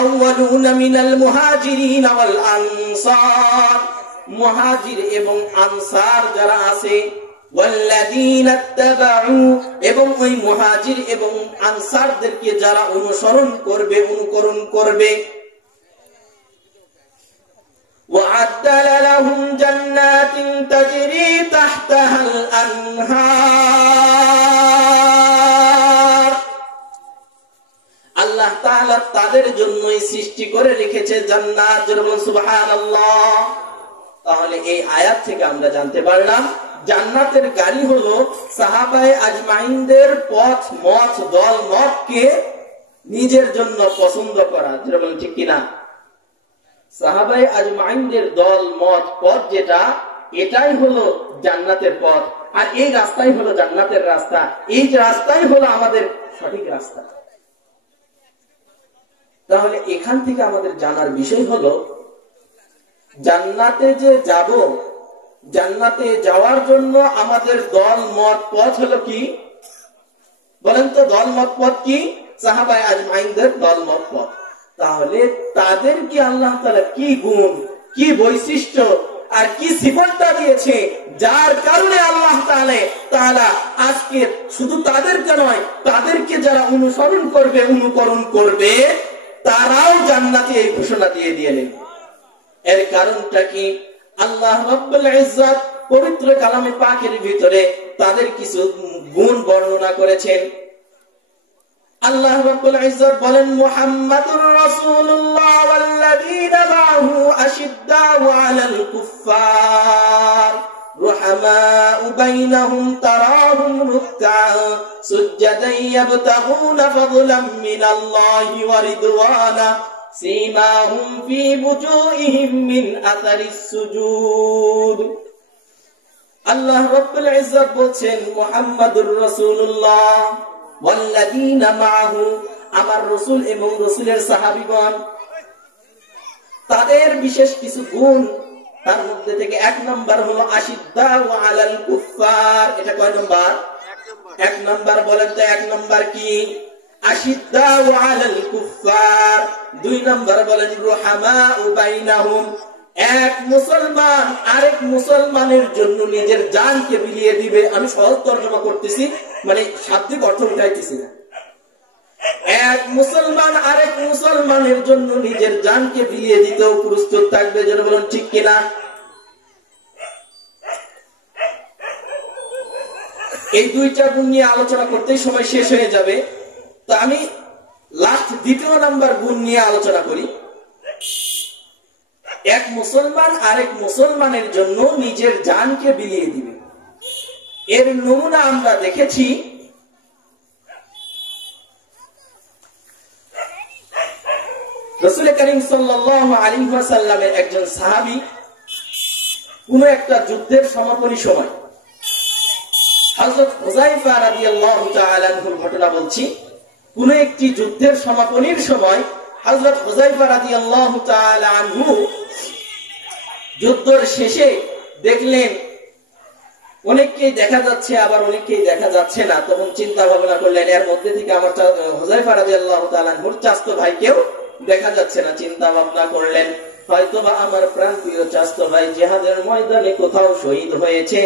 আউয়ালুনা মিনাল মুহাজিরিন ওয়াল আনসার, মুহাজির এবং আনসার যারা আছে, ওয়াল্লাযীনা ইত্তাবাউ, এবং ওই মুহাজির এবং আনসারদেরকে যারা অনুসরণ করবে, অনুকরণ করবে, وَأَعَدَّ لَهُمْ جَنَّاتٍ تَجْرِي تَحْتَهَا الْأَنْهَارُ, আল্লাহ তাআলা তাদের জন্যই সৃষ্টি করে রেখেছে জান্নাত। যেমন সুবহানাল্লাহ। তাহলে এই আয়াত থেকে আমরা জানতে পারলাম জান্নাতের গাড়ি হলো সাহাবায়ে আজমাইনদের পথ, মত, দল মতকে নিজের জন্য পছন্দ করা। যেমন ঠিক কিনা? সাহাবায়ে আজমাইনদের দল মত পথ যেটা, এটাই হলো জান্নাতের পথ, আর এই রাস্তাই হলো জান্নাতের রাস্তা। এই রাস্তাই হলো আমাদের সঠিক রাস্তা। তাহলে এখান থেকে আমাদের জানার বিষয় হলো জান্নাতে যে যাব, জান্নাতে যাওয়ার জন্য আমাদের দল মত পথ হলো কি? বলেন তো, দল মত পথ কি? সাহাবায়ে আজমাইনদের দল মত পথ। তাহলে তাদের কি আল্লাহ তাআলা কি গুণ, কি বৈশিষ্ট্য আর কি সিফাতটা দিয়েছে, যার কারণে আল্লাহ তাআলা আজকে শুধু তাদেরকে নয়, তাদেরকে যারা অনুসরণ করবে, অনুকরণ করবে, তারাও জান্নাতে এই ঘোষণা দিয়ে দিলেন। এর কারণটা কি? আল্লাহ রাব্বুল ইজ্জত পবিত্র কালামে পাকের ভিতরে তাদের কিছু গুণ বর্ণনা করেছেন। আল্লাহ রাব্বুল ইজ্জত বলেন, মুহাম্মাদুর রাসূলুল্লাহ ওয়াল্লাযীনা মা'হু আশিদ্দাউ আলাল কুফফার রুহামাউ বাইনাহুম তারাহুম রুকআন সুজদান ইয়াবতাগুনা ফাদলাম মিনাল্লাহি ওয়া রিদওয়ানা সীমাহুম ফি বুজুহিহিম মিন আতারিস সুজুদ। আল্লাহ রাব্বুল ইজ্জত বলেন, মুহাম্মাদুর রাসূলুল্লাহ ওয়াল্লাযীনা মা'হু, আমার রাসূল এবং রাসূলের সাহাবীগণ, তাদের বিশেষ কিছু গুণ। তার মধ্যে থেকে এক নাম্বার হলো আশিদ্দাউ আলাল কুফফার। এটা কয় নাম্বার? এক নাম্বার। বলেন তো এক নাম্বার কি? আশিদ্দাউ আলাল কুফফার। দুই নাম্বার বলেন রুহামাউ বাইনাহুম, এক মুসলমান আরেক মুসলমানের জন্য নিজের জানকে বিলিয়ে দিবে। আমি সহজ তর্জমা করতেছি, মানে শাব্দিক অর্থ উঠাইতেছি না। এক মুসলমান আরেক মুসলমানের জন্য নিজের জানকে বিলিয়ে দিতেও প্রস্তুত থাকবে। যেন বলুন ঠিক কিনা? এই দুইটা গুণ নিয়ে আলোচনা করতেই সময় শেষ হয়ে যাবে, তো আমি লাস্ট দ্বিতীয় নাম্বার গুণ নিয়ে আলোচনা করি। এক মুসলমান আরেক মুসলমানের জন্য নিজের জানকে বিলিয়ে দিবে। এর নমুনা আমরা দেখেছি রাসূল করিম সাল্লাল্লাহু আলাইহি ওয়াসাল্লামের একজন সাহাবী কোন একটা যুদ্ধের সমাপনী সময়, হযরত হুযায়ফা রাদিয়াল্লাহু তাআলা আনহুর ঘটনা বলছি। কোন একটি যুদ্ধের সমাপনীর সময় হযরত হুযায়ফা রাদিয়াল্লাহু তাআলা আনহু যুদ্ধের শেষে দেখলেন অনেককেই দেখা যাচ্ছে, আবার অনেককেই দেখা যাচ্ছে না। তখন চিন্তা ভাবনা করলেন, এর মধ্যে থেকে আমার হুযায়ফা রাদিয়াল্লাহু তাআলা আনহুর চাচতো ভাইকেও দেখা যাচ্ছে না। চিন্তা ভাবনা করলেন, হয়তোবা আমার প্রাণপ্রিয় চাচতো ভাই জিহাদের ময়দানে কোথাও শহীদ হয়েছে,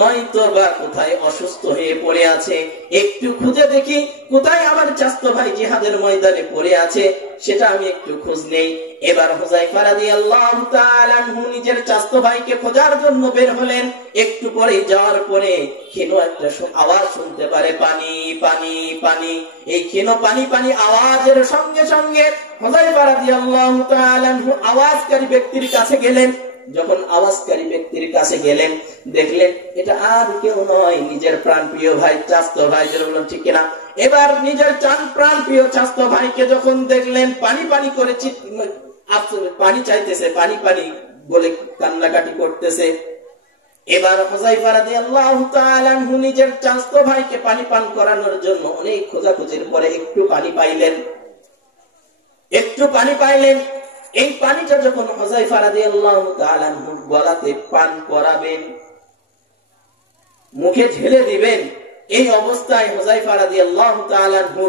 নয়তোবা কোথায় অসুস্থ হয়ে পড়ে আছে। একটু খুঁজে দেখি কোথায় আমার চাচতো ভাই জিহাদের ময়দানে পড়ে আছে, সেটা আমি একটু খোঁজ নেই। এবার হুযায়ফা রাদিয়াল্লাহু তাআলা আনহু নিজের চাচতো ভাইকে খোঁজার জন্য বের হলেন। একটু পরে যাওয়ার পরে ক্ষীণ একটা আওয়াজ শুনতে পারে, পানি পানি পানি। এই ক্ষীণ পানি পানি আওয়াজের সঙ্গে সঙ্গে হুযায়ফা রাদিয়াল্লাহু তাআলা আনহু আওয়াজকারী ব্যক্তির কাছে গেলেন। যখন আওয়াজকারী ব্যক্তির কাছে গেলেন, দেখলেন এটা আর কেউ নয়, নিজের প্রাণপ্রিয় ভাই, চাচতো ভাই। যেটা বললাম ঠিক কিনা? এবার নিজের প্রাণপ্রিয় চাচতো ভাইকে যখন দেখলেন পানি পানি করে পানি চাইতেছে, পানি পানি বলে কান্নাকাটি করতেছে, এবার হুযায়ফা রাদিয়াল্লাহু তাআলা আনহু নিজের চাচতো ভাইকে পানি পান করানোর জন্য অনেক খোঁজাখুঁজির পরে একটু পানি পাইলেন, একটু পানি পাইলেন। এই পানিটা যখন হুযায়ফা রাদিয়াল্লাহু তাআলা আনহু গলাতে পান করাবেন, মুখে ঢেলে দিবেন, এই অবস্থায় হুযায়ফা রাদিয়াল্লাহু তাআলা আনহু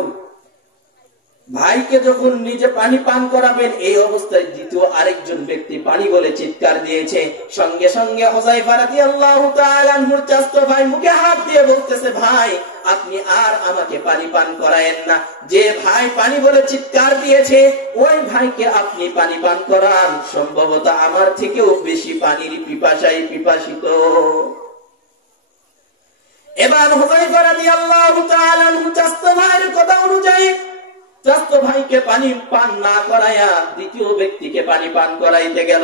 ভাইকে যখন নিজে পানি পান করাবেন, এই অবস্থায় দ্বিতীয় আরেকজন ব্যক্তি পানি বলে চিৎকার দিয়েছে। সঙ্গে সঙ্গে হুযায়ফা রাদিয়াল্লাহু তাআলা আনহুর চাচতো ভাই মুখে হাত দিয়ে বলতেছে, ভাই আপনি আর আমাকে পানি পান করায়েন না। যে ভাই পানি বলে চিৎকার দিয়েছে ওই ভাইকে আপনি পানি পান করান, সম্ভবত আমার থেকেও বেশি পানির পিপাসায় পিপাসিত। এবার হুযায়ফা রাদিয়াল্লাহু তাআলা আনহু চাচতো ভাইয়ের কথা অনুযায়ী চাচতো ভাইকে পানি পান না করায়া দ্বিতীয় ব্যক্তিকে পানি পান করাইতে গেল।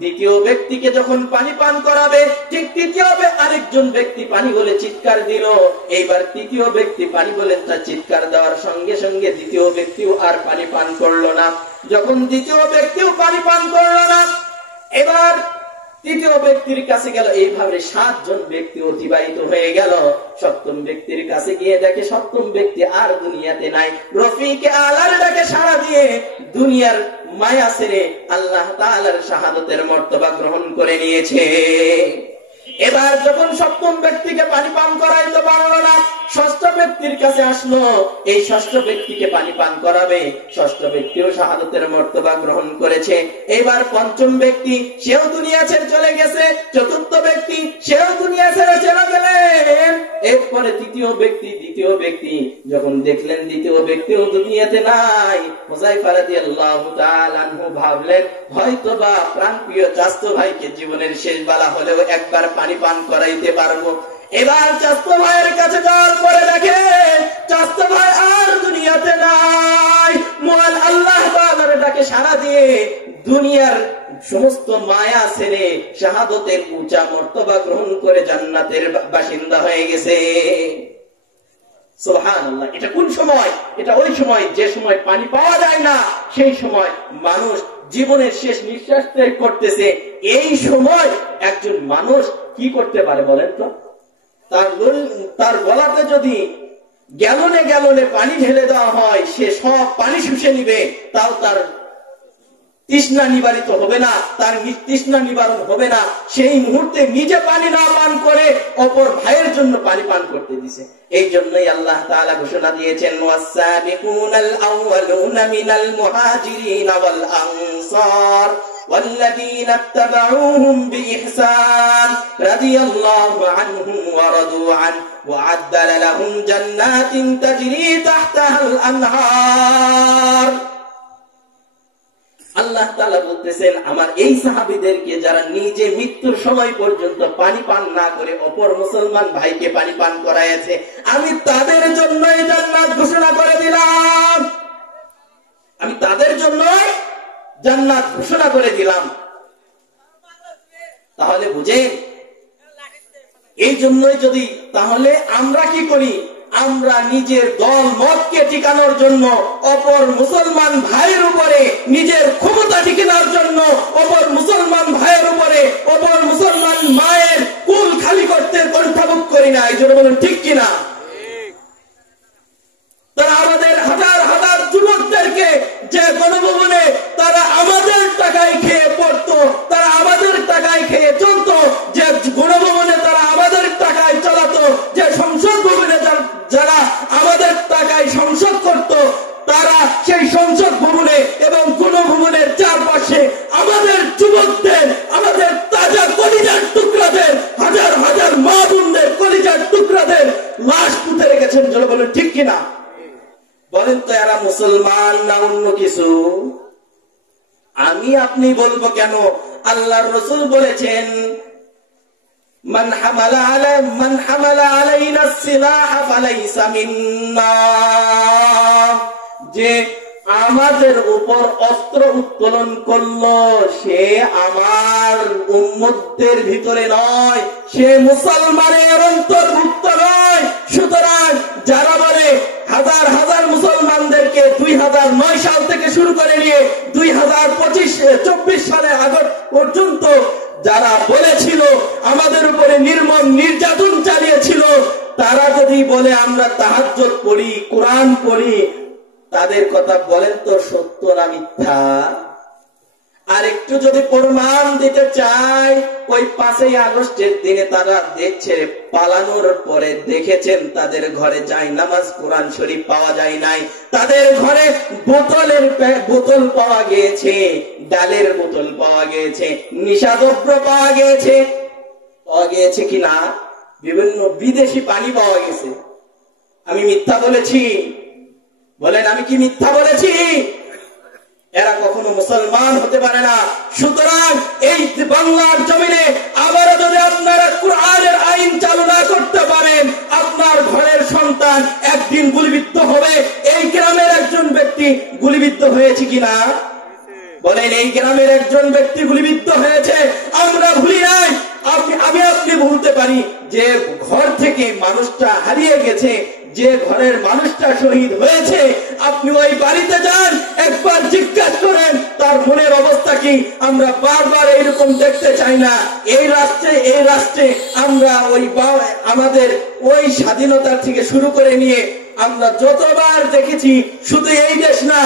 দ্বিতীয় ব্যক্তিকে যখন পানি পান করাবে, ঠিক তৃতীয় আরেকজন ব্যক্তি পানি বলে চিৎকার দিল। এইবার তৃতীয় ব্যক্তি পানি বলে তার চিৎকার দেওয়ার সঙ্গে সঙ্গে দ্বিতীয় ব্যক্তিও আর পানি পান করলো না। যখন দ্বিতীয় ব্যক্তিও পানি পান করলো না, এবার তৃতীয় ব্যক্তির কাছে গেল। এইভাবে 7 জন ব্যক্তি অতিবাহিত হয়ে গেল। সপ্তম ব্যক্তির কাছে গিয়ে দেখে সপ্তম ব্যক্তি আর দুনিয়াতে নাই। রফিকে আলার ডাকে সাড়া দিয়ে দুনিয়ার মায়া ছেড়ে আল্লাহ তাআলার শাহাদাতের মর্তবা গ্রহণ করে নিয়েছে। এবার যখন সপ্তম ব্যক্তিকে পানি পান করাইতে পারলো না, ষষ্ঠ ব্যক্তির কাছে আসলো। এই ষষ্ঠ ব্যক্তিকে পানি পান করাবে। ষষ্ঠ ব্যক্তিও শাহাদাতের মর্তবা গ্রহণ করেছে। এবার পঞ্চম ব্যক্তি সেও দুনিয়া ছেড়ে চলে গেছে। চতুর্থ ব্যক্তি সেও দুনিয়া ছেড়ে চলে গেলেন। এরপরে তৃতীয় ব্যক্তি, দ্বিতীয় ব্যক্তি যখন দেখলেন দ্বিতীয় ব্যক্তিও দুনিয়াতে নাই, হুযায়ফা রাদিয়াল্লাহু তাআলা আনহু ভাবলেন হয়তোবা প্রাণপ্রিয় চাচতো ভাইকে জীবনের শেষ বেলা হলেও একবার পানি পান করাইতে পারবো। এবার চাচতো ভাইয়ের কাছে যাওয়ার পরে দেখে চাচতো ভাই আর দুনিয়াতে নাই। মহান আল্লাহ তাআলার ডাকে সাড়া দিয়ে দুনিয়ার সমস্ত মায়া ছেড়ে শাহাদাতের উঁচা মর্তবা গ্রহণ করে জান্নাতের বাসিন্দা হয়ে গেছে। সুবহানাল্লাহ। এটা কোন সময়? এটা ওই সময় যে সময় পানি পাওয়া যায় না, সেই সময় মানুষ জীবনের শেষ নিঃশ্বাস ত্যাগ করতেছে। এই সময় একজন মানুষ কি করতে পারে বলেন তো? তার গলাতে যদি গ্যালনে গ্যালনে পানি ঢেলে দেওয়া হয়, সে সব পানি শুষে নিবে, তাও তার তৃষ্ণা নিবারিত হবে না, তার তৃষ্ণা নিবারণ হবে না। সেই মুহূর্তে নিজে পানি না পান করে অপর ভাইয়ের জন্য পানি পান করতে দিছে। এই জন্যই আল্লাহ তাআলা ঘোষণা দিয়েছেন, ওয়াস-সাবিকুনাল আউয়ালুনা মিনাল মুহাজিরিন ওয়াল আনসার والذين اتبعوهم بإحسان رضي الله عنهم ورضوا عنه وأعد لهم جنات تجري تحتها الأنهار। আল্লাহ তাআলা বলতেছেন, আমার এই সাহাবীদেরকে যারা নিজে মৃত্যুর সময় পর্যন্ত পানি পান না করে অপর মুসলমান ভাইকে পানি পান করাইছে, আমি তাদের জন্যই জান্নাত ঘোষণা করে দিলাম। আমি তাদের জন্যই জান্নাত ঘোষণা করে দিলাম। তাহলে বুঝেন, এই জন্যই যদি তাহলে আমরা কি করি? আমরা নিজের দল মতকে টিকানোর জন্য অপর মুসলমান ভাইয়ের উপরে নিজের ক্ষমতা টিকানোর জন্য অপর মুসলমান ভাইয়ের উপরে অপর মুসলমান মায়ের কুল খালি করতে কণ্ঠাভোগ করি না। এই জন্য বলেন ঠিক কিনা? তারা আমাদের হাজার হাজার যুবকদেরকে যে গণভবনে তারা আমাদের টাকায় খেয়ে পড়তো, তারা আমাদের টাকায় খেয়ে চলতো, যে গণভবনে তারা আমাদের টাকায় চালাতো, যে সংসদ ভবনে যারা আমাদের টাকায় সংসদ করত, তারা সেই সংসদ ভবনে এবং গণভবনের চারপাশে আমাদের যুবকদের, আমাদের তাজা কলিজার টুকরাদের, হাজার হাজার মা বোনদের কলিজার টুকরাদের লাশ পুঁতে রেখেছেন। যারা বলেন ঠিক কিনা? বলেন তো এরা মুসলমান না অন্য কিছু? আমি আপনি বলবো কেন? আল্লাহর রাসূল বলেছেন, মান হামালা আলাইনা সিলাহ ফালাইসা মিন্না, যে আমাদের উপর অস্ত্র উত্তোলন করলো সে আমার উম্মতদের ভিতরে নয়, সে মুসলমানের অন্তর্ভুক্ত নয়। সুতরাং যারা বলে হাজার হাজার মুসলমানদেরকে 2009 সাল থেকে শুরু করে নিয়ে 2024 সালের আগস্ট পর্যন্ত যারা বলেছিল আমাদের উপরে নির্মম নির্যাতন চালিয়েছিল, তারা যদি বলে আমরা তাহাজ্জুদ পড়ি, কোরআন পড়ি, তাদের কথা বলেন তো সত্য না মিথ্যা? আরেকটু আরেকটু যদি প্রমাণ দিতে চাই, ওই 5ই আগস্টের দিনে তারা দেখছে পালানোর পরে দেখেছেন তাদের ঘরে যায় নামাজ কোরআন শরীফ পাওয়া যায় নাই, তাদের ঘরে বোতল পাওয়া গিয়েছে, ডালের বোতল পাওয়া গিয়েছে, নিশাদ্রব্য পাওয়া গিয়েছে কিনা, বিভিন্ন বিদেশি পানি পাওয়া গেছে। আমি মিথ্যা বলেছি? বলেন আমি কি মিথ্যা বলেছি? এরা কখনো মুসলমান হতে পারে না। সুতরাং এই বাংলার জমিনে আবারও যদি আপনারা কোরআনের আইন চালু না করতে পারেন, আপনার ঘরের সন্তান একদিন গুলিবিদ্ধ হবে। এই গ্রামের একজন ব্যক্তি গুলিবিদ্ধ হয়েছে কিনা বলেন? এই গ্রামের একজন ব্যক্তি গুলিবিদ্ধ হয়েছে, আমরা ভুলি নাই। আপনি ভুলতে পারি যে ঘর থেকে মানুষটা হারিয়ে গেছে, যে ঘরের মানুষটা শহীদ হয়েছে, আপনি ওই বাড়িতে যান, একবার জিজ্ঞাসা করেন তার মনের অবস্থা কি। আমরা বারবার এইরকম দেখতে চাই না। এই রাষ্ট্রে আমরা আমাদের ওই স্বাধীনতা থেকে শুরু করে নিয়ে আমরা যতবার দেখেছি, শুধু এই দেশ না,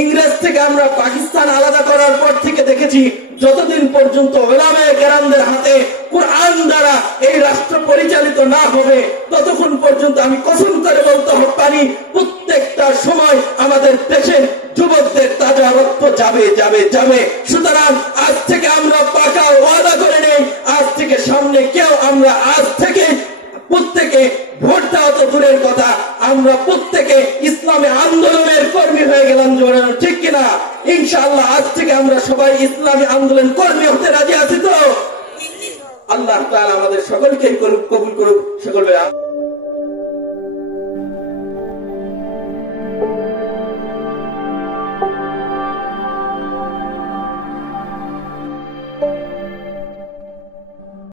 ইংরেজ থেকে আমরা পাকিস্তান আলাদা করার পর থেকে দেখেছি, যতদিন পর্যন্ত ওলামায়ে কেরামদের হাতে কোরআন দ্বারা এই রাষ্ট্র পরিচালিত না হবে, ততক্ষণ পর্যন্ত আমি কসম করে বলতে পারি প্রত্যেকটা সময় আমাদের দেশের যুবকদের তাজা রক্ত যাবে যাবে যাবে। সুতরাং আজ থেকে আমরা পাকা ওয়াদা করে নেই, আজ থেকে সামনে আমরা আজ থেকে প্রত্যেকে ভোট দেওয়া তো দূরের কথা, আমরা প্রত্যেকে ইসলামী আন্দোলনের কর্মী হয়ে গেলাম। ঠিক কিনা? ইনশাআল্লাহ আজ থেকে আমরা সবাই ইসলামী আন্দোলন কর্মী হতে রাজি আছি তো? আল্লাহ তাআলা আমাদের সকলকে কবুল করুক। সকল